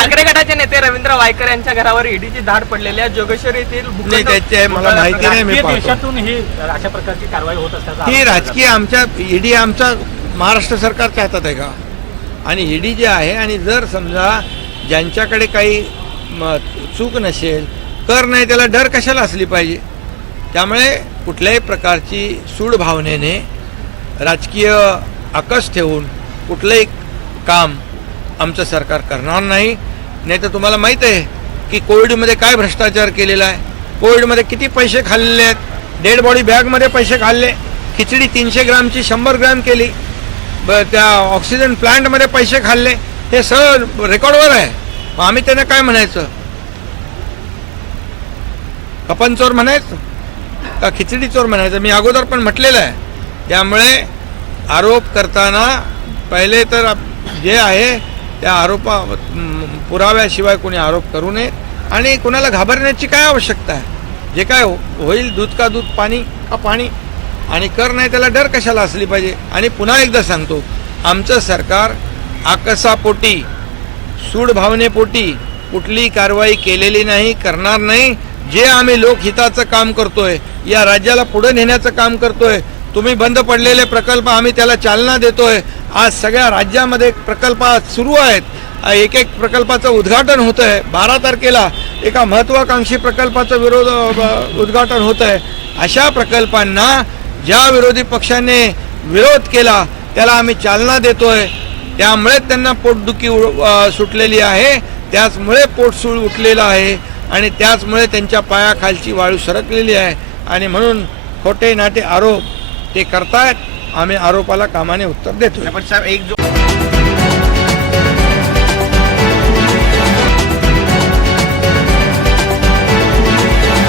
ठाकरे गटाचे नेते रवींद्र वायकर यांच्या घरावर ईडीची धाड पडलेली आहे जोगेश्वर येथील नाही, त्याचे मला माहिती नाही ही अशा प्रकारची कारवाई होत असतात ही राजकीय आमच्या ईडी आमचा महाराष्ट्र सरकारच्या हातात आहे का आणि ईडी जे आहे आणि जर समजा ज्यांच्याकडे काही चूक नसेल कर नाही त्याला डर कशाला असली पाहिजे त्यामुळे कुठल्याही प्रकारची सूड भावनेने राजकीय आकस ठेवून कुठलंही काम आमचं सरकार करणार नाही नाही तर तुम्हाला माहीत आहे की कोविडमध्ये काय भ्रष्टाचार केलेला आहे कोविडमध्ये किती पैसे खाल्लेले आहेत डेड बॉडी बॅगमध्ये पैसे खाल्ले खिचडी तीनशे ग्रामची शंभर ग्रॅम केली ब त्या ऑक्सिजन प्लांटमध्ये पैसे खाल्ले हे सगळं रेकॉर्डवर आहे मग आम्ही त्यांना काय म्हणायचं कपन चोर म्हणायचं का खिचडी चोर म्हणायचं मी अगोदर पण म्हटलेलं आहे त्यामुळे आरोप करताना पहिले तर जे आहे त्या आरोपा पुराव्याशिवाय कोणी आरोप करू नये आणि कोणाला घाबरण्याची काय आवश्यकता आहे जे काय हो-, होईल दूध का दूध पाणी का पाणी आणि कर नाही त्याला डर कशाला असली पाहिजे आणि पुन्हा एकदा सांगतो आमचं सरकार आकसापोटी सूडभावनेपोटी कुठली कारवाई केलेली नाही करणार नाही जे आम्ही लोकहिताचं काम करतोय या राज्याला पुढे नेण्याचं काम करतोय तुम्ही बंद पडलेले प्रकल्प आम्ही त्याला चालना देतोय आज सगळ्या राज्यामध्ये प्रकल्प सुरू आहेत एक एक प्रकल्पाचं उद्घाटन होतं आहे बारा तारखेला एका महत्त्वाकांक्षी प्रकल्पाचं विरोध उद्घाटन होतं आहे अशा प्रकल्पांना ज्या विरोधी पक्षाने विरोध केला त्याला आम्ही चालना देतोय त्यामुळेच त्यांना पोटदुखी सुटलेली आहे त्याचमुळे पोटसूळ उठलेलं आहे आणि त्याचमुळे त्यांच्या पायाखालची वाळू सरकलेली आहे आणि म्हणून खोटे नाटे आरोप ते करतायत आम्ही आरोपाला कामाने उत्तर देतो पण साहेब एक जो